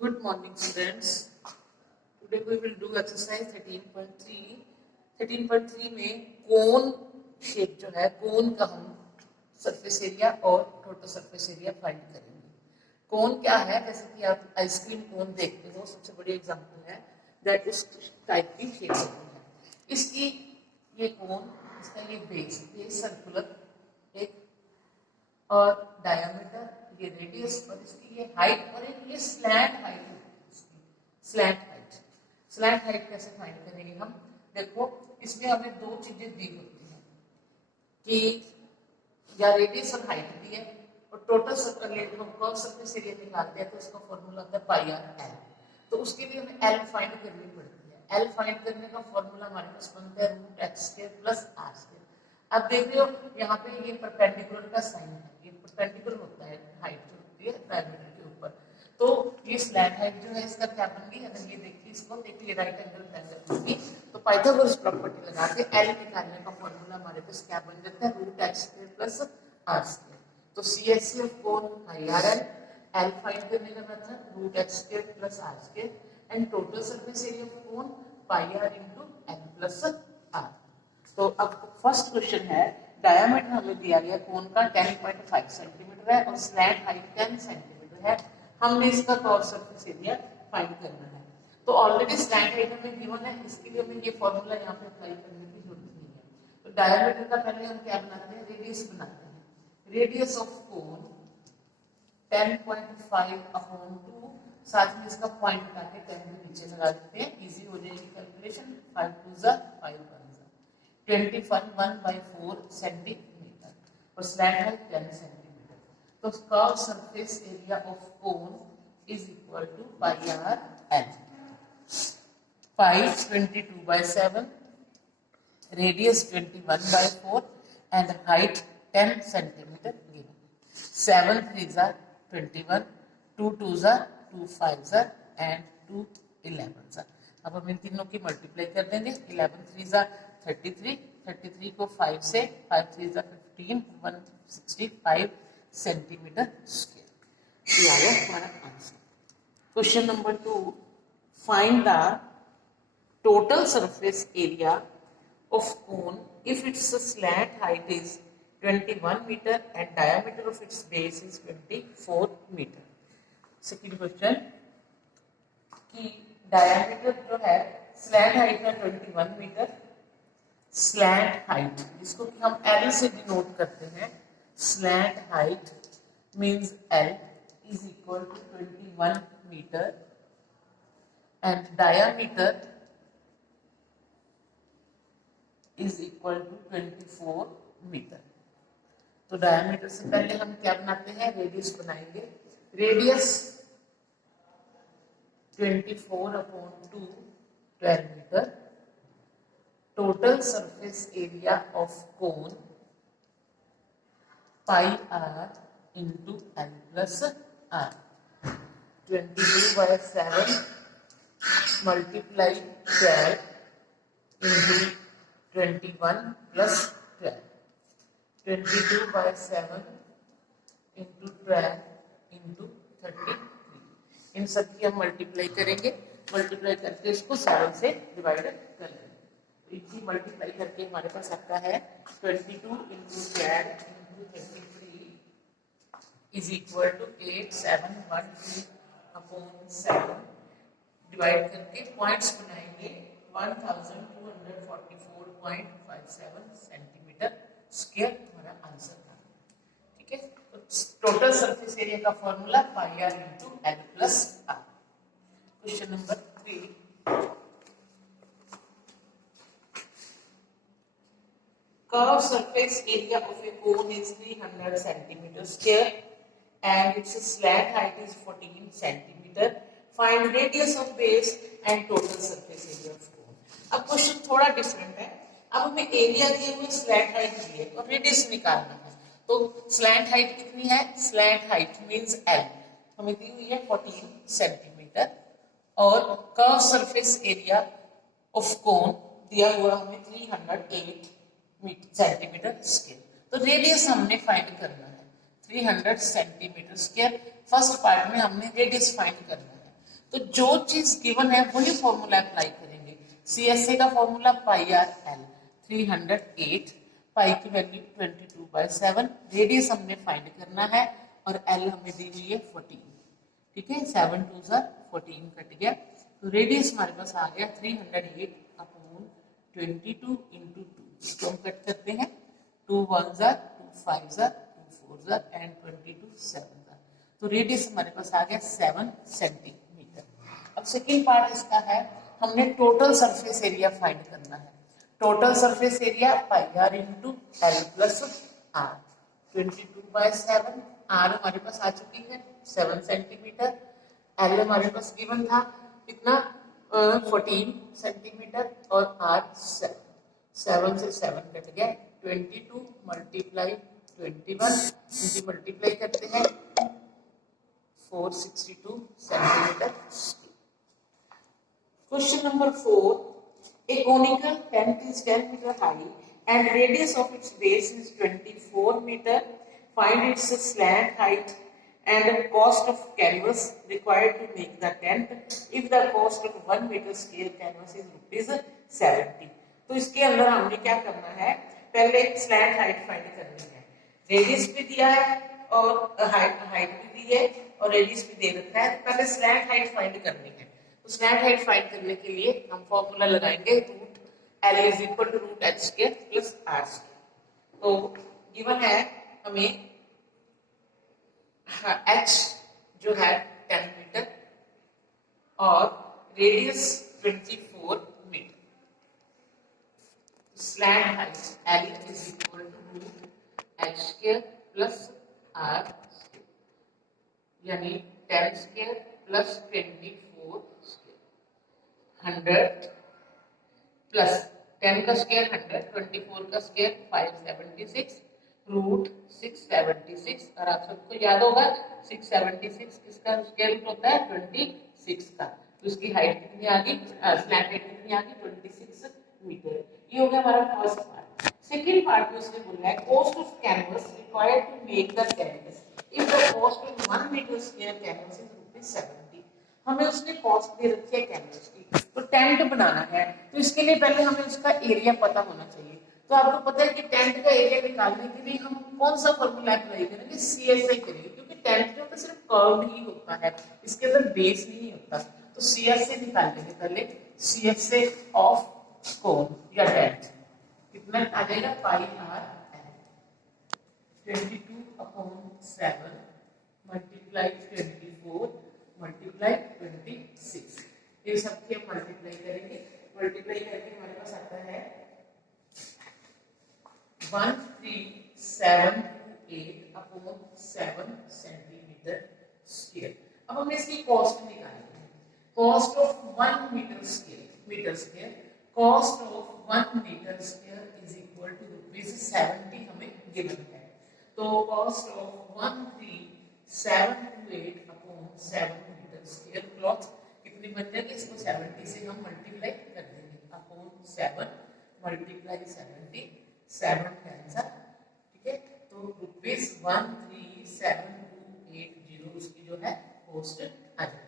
Good morning, students. Today we will do exercise 13.3. 13.3 में cone shape जो है, कोन का हम सरफेस एरिया और टोटल सरफेस एरिया फाइंड करेंगे। कोन क्या है? जैसे कि आप आइसक्रीम कोन देखते हो, सबसे बड़ी एग्जांपल है दैट उस टाइप की शेप होती है। इसकी ये कोन, इसका ये बेस सर्कुलर एक और डायमीटर, ये रेडियस और इसकी ये हाइट और एक ये स्लैंट हाइट होती है इसकी। स्लैंट हाइट कैसे फाइंड करेंगे हम? देखो, इसमें हमें दो चीजें दी होती हैं कि या रेडियस और हाइट दी है और टोटल सरफेस एरिया निकालते हैं तो उसका फॉर्मूला होता है पाई आर एल। तो उसके लिए हमें एल फाइंड करनी पड़ती है। एल फाइंड करने का फॉर्मूला हमारे पास बनता है root x square plus R square. अब देख रहे हो यहाँ पे ये परपेंडिकुलर का साइन है, ये परपेंडिकुलर होता है हाइट जो होती है डायमीटर के ऊपर। तो ये स्लैंट हाइट जो है इसका क्या बन गई? अगर ये देखिए, इसको देखिए राइट एंगल ट्रायंगल होगी तो पाइथागोरस प्रॉपर्टी लगा के एल निकालने का फॉर्मूला हमारे पास क्या बन जाता है? Root x square plus R square. तो CSC of cone pi R L, L find करने का method root x square plus R square and total surface area of cone pi R into L plus R. तो अब first question है, diameter हमें दिया गया कोन का 10.5 सेंटीमीटर है और स्लैंट हाइट 10 सेंटीमीटर है। हमने इसका कर्व सरफेस एरिया फाइंड करना है। तो ऑलरेडी स्लैंट हाइट हमें गिवन है, इसके लिए हमें ये फॉर्मूला यहाँ पे अप्लाई करने की जरूरत नहीं है। तो डायमीटर का पहले हम क्या बनाते हैं? रेडियस बनाते हैं। रेडियस ऑफ कोन 10.5 अपॉन 2, साथ में इसका पॉइंट हटा के 10 के नीचे लगा देते हैं, इजी हो जाएगी कैलकुलेशन। 5 2 जा 5 1 जा 21/4 सेंटीमीटर और स्लैंट हाइट 10 सेंटीमीटर। तो curve surface area of cone is equal to pi R L. Pi 22/7, radius 21/4 and height 10 centimetre given. 7 3s are 21, 2 2s are 2 5s are and 2 11s are। अब हम इन तीनों की multiply कर देंगे। 11 3s are 33, 33 को 5 से 5 3s are 15, 165 centimetre square. ये आया हमारा answer. Question number 2, find the total surface area of cone if its slant height is 21 meter and diameter of its base is 24 meter। Second question कि diameter जो है slant height है 21 metre. Slant height जिसको कि हम L से denote करते हैं, slant height means L is equal to 21 metre and diameter is equal to 24 metre. तो डायमीटर से पहले हम क्या बनाते हैं? रेडियस बनाएंगे। Radius 24/2 12 metre. Total surface area of cone pi R into L plus R. 22/7 multiply 12 into 21 plus 12, 22/7 into 12 into 33। इन सब की हम मल्टीप्लाई करेंगे, मल्टीप्लाई करके इसको 7 से डिवाइड कर लेंगे। इनकी मल्टीप्लाई करके हमारे पास आता है 22 into 12 into 33 is equal to 8712 upon 7। Divide करके पॉइंट्स बनाएंगे 1244.57 सेंटीमीटर स्क्वायर हमारा आंसर था। ठीक है, तो टोटल सरफेस एरिया का formula pi R into L plus R. Question number 3, curve surface area of a cone is 300 centimetre square and its slant height is 14 centimeter. Find radius of base and total surface area of cone। अब question थोड़ा different है। अब हमें area दिए हुए, slant height दी है और radius निकालना है। तो स्लैंट हाइट कितनी है? स्लैंट हाइट मींस एल हमें दी हुई है 14 सेंटीमीटर और कर्व सरफेस एरिया ऑफ कोन दिया हुआ हमें 308 सेंटीमीटर स्क्वायर। तो रेडियस हमने फाइंड करना है 300 सेंटीमीटर स्क्वायर। फर्स्ट पार्ट में हमने रेडियस फाइंड करना है। तो जो चीज गिवन है वही फॉर्मूला अप्लाई करेंगे। CSA का फॉर्मूला पाई आर एल 308, पाई की वैल्यू 22/7, रेडियस हमने फाइंड करना है और एल हमें दी हुई है 14। ठीक है, 7 2 14 कट गया, तो रेडियस हमारे पास आ गया 308 अपॉन 22 इंटू 2। इसको हम कट करते हैं, 2 1 2 5 2 4 एंड 22 7। तो रेडियस हमारे पास आ गया 7 सेंटीमीटर। अब सेकेंड पार्ट इसका है, हमने टोटल सरफेस एरिया फाइंड करना है। Total surface area pi R into L plus R, 22/7। R हमारे पास आ चुकी है 7 सेंटीमीटर, एल हमारे पास गिवन था कितना 14 सेंटीमीटर और आर 7। 7 से 7 कट गया, 22 मल्टीप्लाई 21, इनकी मल्टीप्लाई करते हैं 462 centimetre. Question number 4. A conical tent is 10 meter high and radius of its base is 24 meter. Find its slant height and cost of canvas required to make the tent if the cost of 1 meter square canvas is ₹70. तो इसके अंदर हमने क्या करना है, पहले slant height find करनी है। रेडियस भी दिया है और हाइट भी दी है और रेडियस भी दे रखा है, तो पहले स्लैंट हाइट फाइंड करनी है। तो स्लैंट हाइट फाइंड करने के लिए हम फॉर्मूला लगाएंगे, root L is equal to root H square plus R square. तो गिवन है हमें एच जो है 10 मीटर और radius 24 metre. Slant height L is equal to root H square plus R square, यानी 10 स्क्वायर प्लस 24 100 प्लस 10 का square 100, 24 का square 576, root 676। और आप सबको याद होगा 676 किसका स्क्वायर रूट होता है 26 का। तो उसकी हाइट कितनी आ गई, स्लैंट हाइट कितनी आ गई 26 मीटर। ये हो गया हमारा फर्स्ट पार्ट। सेकेंड पार्ट में उसने बोला है cost of canvas required to make the canvas if the cost of 1 metre square canvas is ₹70। हमें उसने कॉस्ट दे रखी है कैनवस की, तो टेंट बनाना है, तो इसके लिए पहले हमें उसका एरिया पता होना चाहिए। तो आपको पता है कि टेंट का एरिया निकालने के लिए हम कौन सा फॉर्मूला अप्लाई करेंगे, CSA करेंगे, क्योंकि टेंट जो होता है सिर्फ कर्व्ड ही होता है, इसके अंदर बेस नहीं होता। तो CSA निकाल लेंगे पहले, CSA ऑफ कोन या टेंट कितना आ जाएगा, पाई आर एल 22/7 मल्टीप्लाई 24 मल्टीप्लाई 26। ये सब की हम मल्टीप्लाई करेंगे, मल्टीप्लाई करके हमारे पास आता है 1378/7 सेंटीमीटर स्क्वायर। अब हमें इसकी कॉस्ट निकालनी है। Cost of 1 metre square, cost of 1 metre square is equal to ₹70 हमें गिवन है। तो cost of 1378/7 metre square cloth कितनी बन जाएगी, इसको 70 से हम मल्टीप्लाई कर देंगे अपॉन 7 मल्टीप्लाई 70, 7 10 ठीक है। तो ₹137280 उसकी जो है कॉस्ट आ जाएगी।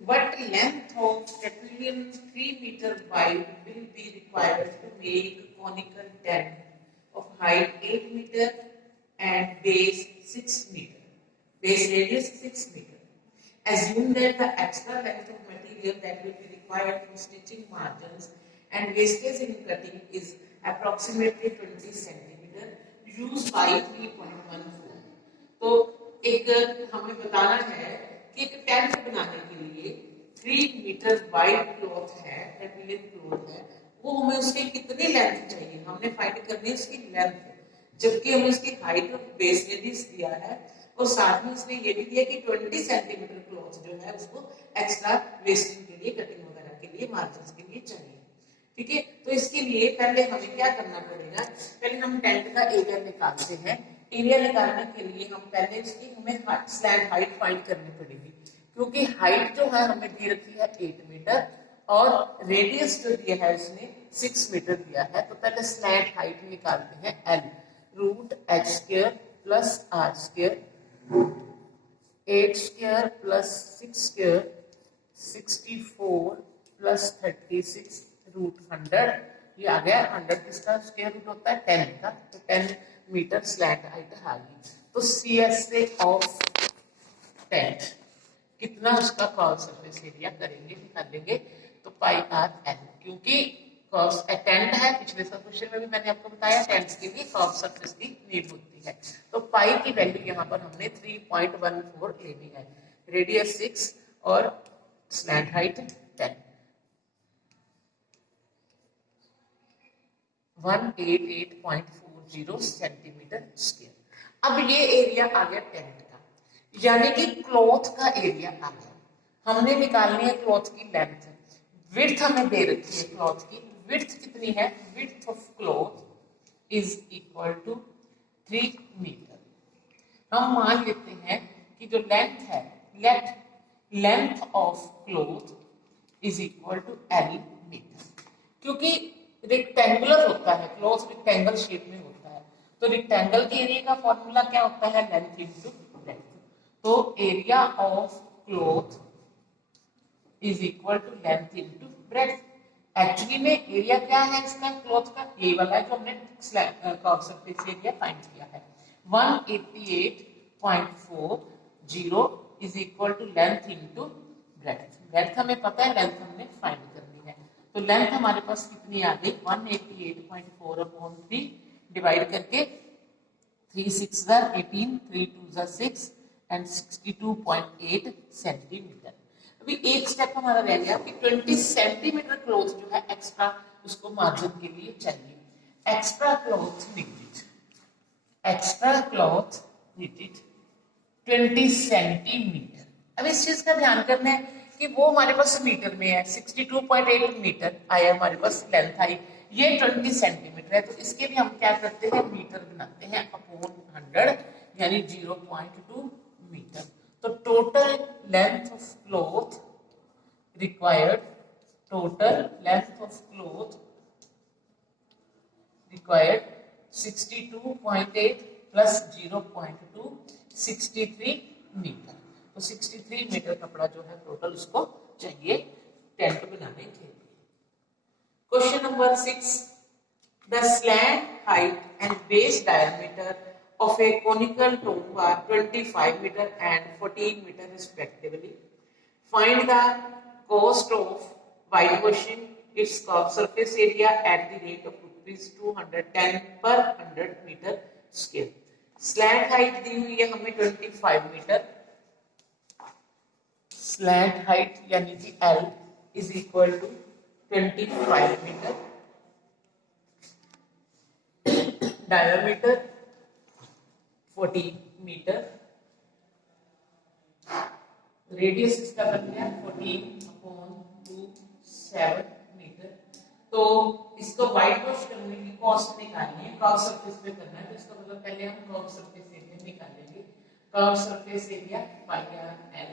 What length of capillion 3 meter wide will be required to make conical tent of height 8 meter and base 6 meter, base radius 6 meter? Assume that the extra length of material that will be required for stitching margins and wastage in cutting is approximately 20 centimeter. Use by 3.14. तो एक हमें बताना है कि एक tent बनाने के लिए 3 मीटर वाइड क्लॉथ है, कैपिलियन क्लॉथ है, वो हमें उसकी कितनी लेंथ चाहिए, हमने फाइंड करनी है उसकी लेंथ, जबकि हमें उसकी हाइट और बेस रेडियस दिया है और साथ में उसने ये भी दिया कि 20 सेंटीमीटर क्लॉथ जो है उसको एक्स्ट्रा वेस्टिंग के लिए, कटिंग वगैरह के लिए, मार्जिन के लिए चाहिए। ठीक है, तो इसके लिए पहले हमें क्या करना पड़ेगा, पहले हम टेंट का एरिया निकालते हैं। एरिया निकालने के लिए हम पहले इसकी हमें स्लैंट हाइट फाइंड करनी पड़ेगी, क्योंकि हाइट जो है हमें दे रखी है 8 मीटर और रेडियस जो दिया है उसने 6 मीटर दिया है। तो पहले स्लैंट हाइट निकालते हैं L, root H square plus R square 8 square plus 6 square 64 plus 36 root 100। ये आ गया 100 किसका स्क्वायर रूट होता है 10 का, तो 10 मीटर स्लैंट हाइट आ गई। तो सी एस से ऑफ टेंट कितना उसका कर्व सरफेस एरिया करेंगे निकालेंगे, तो पाई आर एन, क्योंकि टेंट है, पिछले क्वेश्चन में भी मैंने आपको बताया टेंट के लिए कर्व सरफेस की नीड होती है। तो पाई की वैल्यू यहाँ पर हमने 3.14 लेनी है, रेडियस 6 और स्लैंट हाइट 10, 188.40 सेंटीमीटर स्क्वायर। अब ये एरिया आ गया टेंट का, यानी कि क्लॉथ का एरिया आ गया। हमने निकालनी है क्लॉथ की लेंथ, विड्थ हमें दे रखी है क्लॉथ की, विड्थ कितनी है, width of cloth is equal to 3 metre. हम मान लेते हैं कि जो लेंथ है, length of cloth is equal to L metre, क्योंकि रेक्टेंगुलर होता है क्लॉथ, रेक्टेंगल शेप में होता है, तो रेक्टेंगल के एरिया का फॉर्मूला क्या होता है, लेंथ इनटू ब्रेड्थ। तो area of cloth is equal to length into breadth. Actually में एरिया क्या है इसका क्लॉथ का, ये वाला है जो हमने कर्व सरफेस एरिया फाइंड किया है, 188.40 is equal to length into breadth. Breadth हमें पता है, लेंथ हमने फाइंड करनी है, तो लेंथ हमारे पास कितनी आ गई 188.4 अपॉन 3 डिवाइड करके 3 6 18 3 2 6 एंड 62.8 सेंटीमीटर। अभी एक स्टेप हमारा रह गया कि 20 सेंटीमीटर क्लॉथ जो है एक्स्ट्रा उसको मार्जिन के लिए चाहिए, extra cloth needed, extra cloth needed 20 centimetre. अब इस चीज का ध्यान करना है कि वो हमारे पास मीटर में है, 62.8 मीटर आया हमारे पास लेंथ आई, ये 20 सेंटीमीटर है, तो इसके लिए हम क्या करते हैं मीटर बनाते हैं अपॉन 100 यानी 0.2 मीटर। तो total length of cloth required, total length of cloth required 62.8 plus 0.2 63 metre. तो 63 मीटर कपड़ा जो है टोटल उसको चाहिए टेंट बनाने के लिए। Question number 6, the slant height and base diameter of a conical tomb are 25 meter and 14 meter respectively. Find the cost of whitewashing its curved surface area at the rate of rupees 210 per 100 meter square. Slant height दी हुई है हमें 25 metre, slant height यानी कि L is equal to 25 metre, diameter 40 metre, radius इसका बन गया 14/27 metre. तो इसको व्हाइट वॉश करने की कॉस्ट निकालनी है, कर्व सरफेस पे करना है, तो इसका मतलब पहले हम कर्व सरफेस एरिया निकालेंगे। Curve surface area pi R L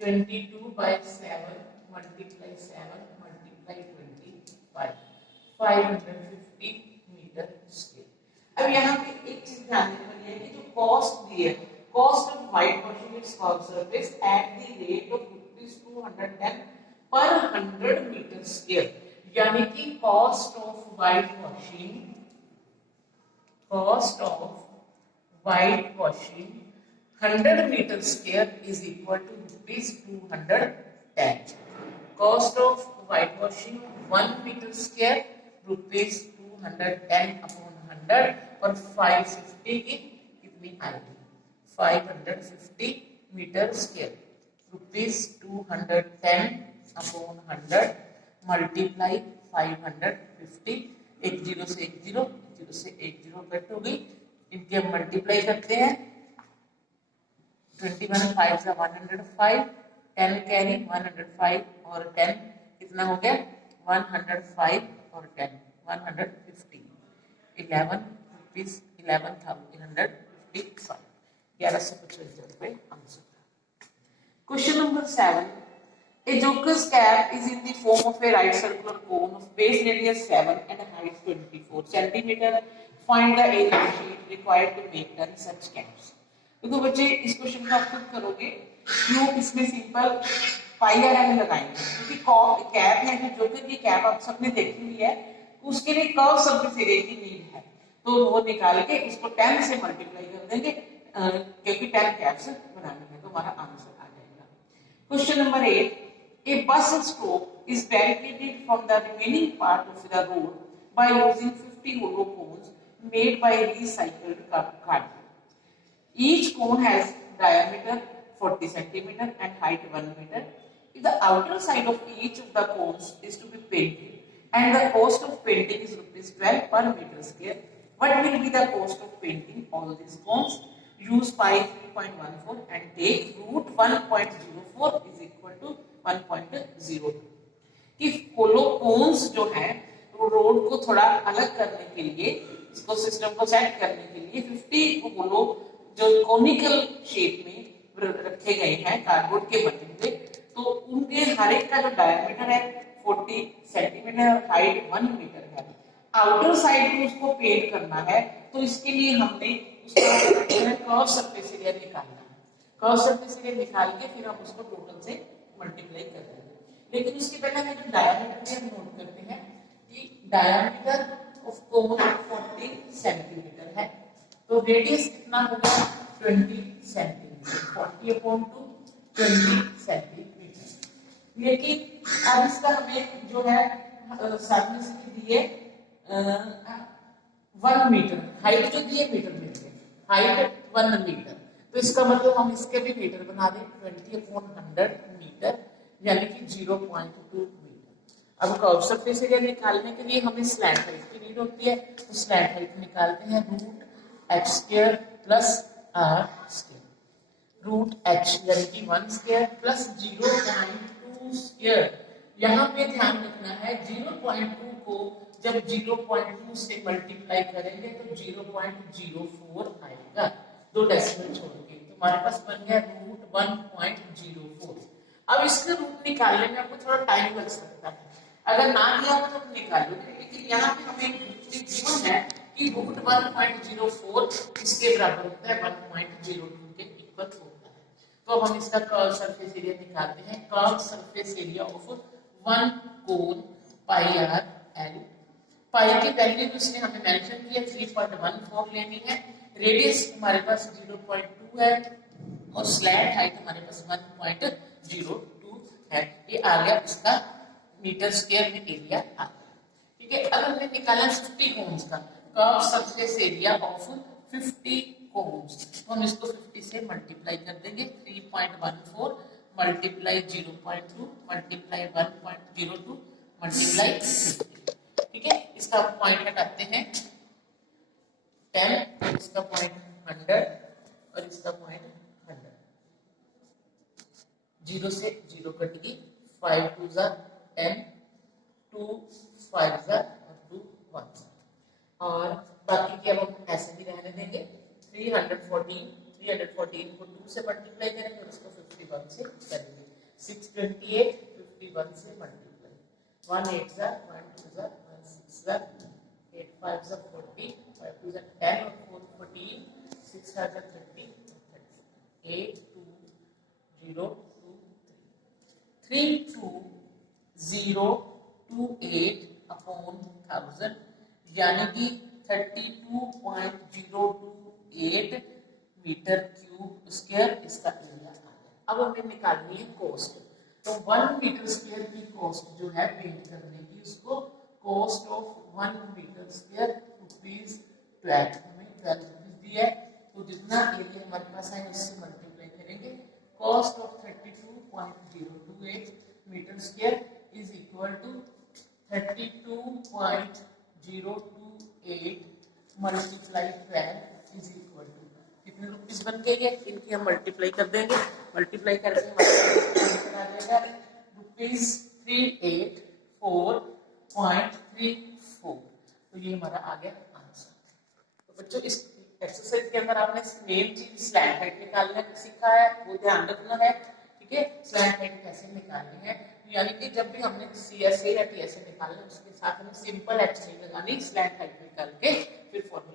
22/7 multiply 7 multiply 25 550 metre square. अब यहाँ पे एक चीज ध्यान रखनी है कि जो कॉस्ट दी है, cost of white washing its curve surface at the rate of ₹210 पर 100 मीटर स्क्वायर, यानी कि cost of white washing 100 metre square is equal to ₹210। Cost of white washing 1 metre square ₹210 upon 100 और 550 की कितनी आएगी 550 मीटर स्क्वायर ₹210 अपॉन 100 मल्टीप्लाई 550, एक zero से एक जीरो, जीरो से एक जीरो कट होगी, इनके हम मल्टीप्लाई करते हैं 21 5 से 105, 10 कैरी 105 और 10 कितना हो गया 105 और 10 150, 11 रुपीज 11,155, 1155 रुपए answer. Question number 7, A joker's cap is in the form of a right circular cone of base radius 7 and height 24 centimeter. Find the area sheet required to make 10 such caps. तो बच्चे इस question को आप खुद करोगे, क्यों इसमें simple पाई R L लगाएंगे, क्योंकि कैप है जो जोकर की कैप आप सबने देखी हुई है, उसके लिए कर्व सरफेस एरिया की नीड है, तो वो निकाल के इसको 10 से मल्टीप्लाई कर देंगे, क्योंकि 10 कैप्स बनानी है, तो हमारा आंसर आ जाएगा। Question number 8, a bus stop is barricaded from the remaining part of the road by using 50 hollow cones made by recycled cardboard. Each cone has diameter 40 centimeter and height 1 meter. If the outer side of each of the cones is to be painted and the cost of painting is rupees 12 per meter square, what will be the cost of painting all these cones? Use pi 3.14 and take root 1.04 is equal to 1.02 कि होलो cons जो है road को थोड़ा अलग करने के लिए, इसको सिस्टम को सेट करने के लिए 50 होलो जो कोनिकल शेप में रखे गए हैं कार्डबोर्ड के बने हुए, तो उनके हर एक का जो डायमीटर है 40 सेंटीमीटर और हाइट 1 मीटर है। आउटर साइड में उसको पेंट करना है, तो इसके लिए हमने कर्व सरफेस एरिया निकालना है। कर्व सरफेस एरिया निकाल के फिर हम उसको टोटल से मल्टीप्लाई कर देंगे। लेकिन उसके पहले हमें जो डायमीटर हम नोट करते हैं कि डायमीटर ऑफ कोन 40 सेंटीमीटर है, तो रेडियस कितना होगा 20 सेंटीमीटर, 40/2 20 सेंटीमीटर। लेकिन अब इसका हमें जो है साथ में से दिए 1 मीटर, हाइट जो दिए मीटर में दिए, हाइट 1 मीटर, तो इसका मतलब हम इसके भी मीटर बना दें 20/100 मीटर, यानी कि 0.2 मीटर। अब कर्व सरफेस एरिया निकालने के लिए हमें स्लैंट हाइट की नीड होती है, तो स्लैंट हाइट निकालते हैं root h square plus r square, root h यानी कि 1 स्क्वायर प्लस 0.2 स्क्वायर। यहाँ पे ध्यान रखना है 0.2 को जब 0.2 से मल्टीप्लाई करेंगे तो 0.04 आएगा, 2 डेसिमल छोड़ के, तो हमारे पास बन गया रूट 1.04। अब इसके रूट निकालने में आपको थोड़ा टाइम लग सकता है, अगर ना दिया हो तो निकालोगे, लेकिन यहाँ पे हमें गिवन है कि रूट 1.04 इसके बराबर होता है 1.02 के इक्वल होता है। तो अब हम इसका कर्व सरफेस एरिया निकालते हैं। Curve surface area of 1 cone pi R L, pi की वैल्यू उसने हमें मेंशन किया 3.14 लेनी है, रेडियस हमारे पास 0.2 है और स्लैंट हाइट हमारे पास 1.02 है। ये आ गया इसका मीटर स्क्वायर में एरिया आ गया, ठीक है। अब हमने निकाला 50 कोन्स का curve surface area of 50 cones, तो हम इसको 50 से मल्टीप्लाई कर देंगे, 3.14 मल्टीप्लाई 0.2 मल्टीप्लाई 1.02 मल्टीप्लाई 50, ठीक है। इसका पॉइंट हटाते हैं 10, इसका पॉइंट 100 और इसका पॉइंट 100, 0 से 0 कट गई, 5 2 10, 2 5 और 2 1, और बाकी के अब हम ऐसे ही रहने देंगे। 314 को 2 से मल्टीप्लाई करेंगे और इसको 51 से करेंगे, 628 51 से मल्टीप्लाई, 1 8 1 2 1 6 8 5 40 5 2 10 और 4 14 6 30 8 2 0 2 3 2 0 2 8 अपॉन 1000, यानी कि 32.028 मीटर क्यूब स्क्वायर इसका एरिया आ गया। अब हमें निकालनी है कॉस्ट, तो 1 मीटर स्क्वायर की कॉस्ट जो है पेंट करने की, उसको कॉस्ट ऑफ 1 मीटर स्क्वायर ₹12, हमें 12 रुपीज दिया है, तो जितना एरिया हमारे पास है उससे मल्टीप्लाई करेंगे, cost of 32.028 metre square is equal to 32.028 multiply 12 is equal to कितने रुपीस बन गए हैं, इनकी हम मल्टीप्लाई कर देंगे, मल्टीप्लाई करके हमारे आ जाएगा ₹384.34, तो ये हमारा आ गया आंसर। तो बच्चों इस एक्सरसाइज के अंदर आपने मेन चीज स्लैंट हाइट निकालने सीखा है, वो ध्यान रखना है, ठीक ठीक है, स्लैंट हाइट कैसे निकालनी है, यानी कि जब भी हमने CSA या TSA निकालना है उसके साथ हमें सिंपल HCF लगानी, स्लैंट हाइट निकाल के फिर फॉर्मूला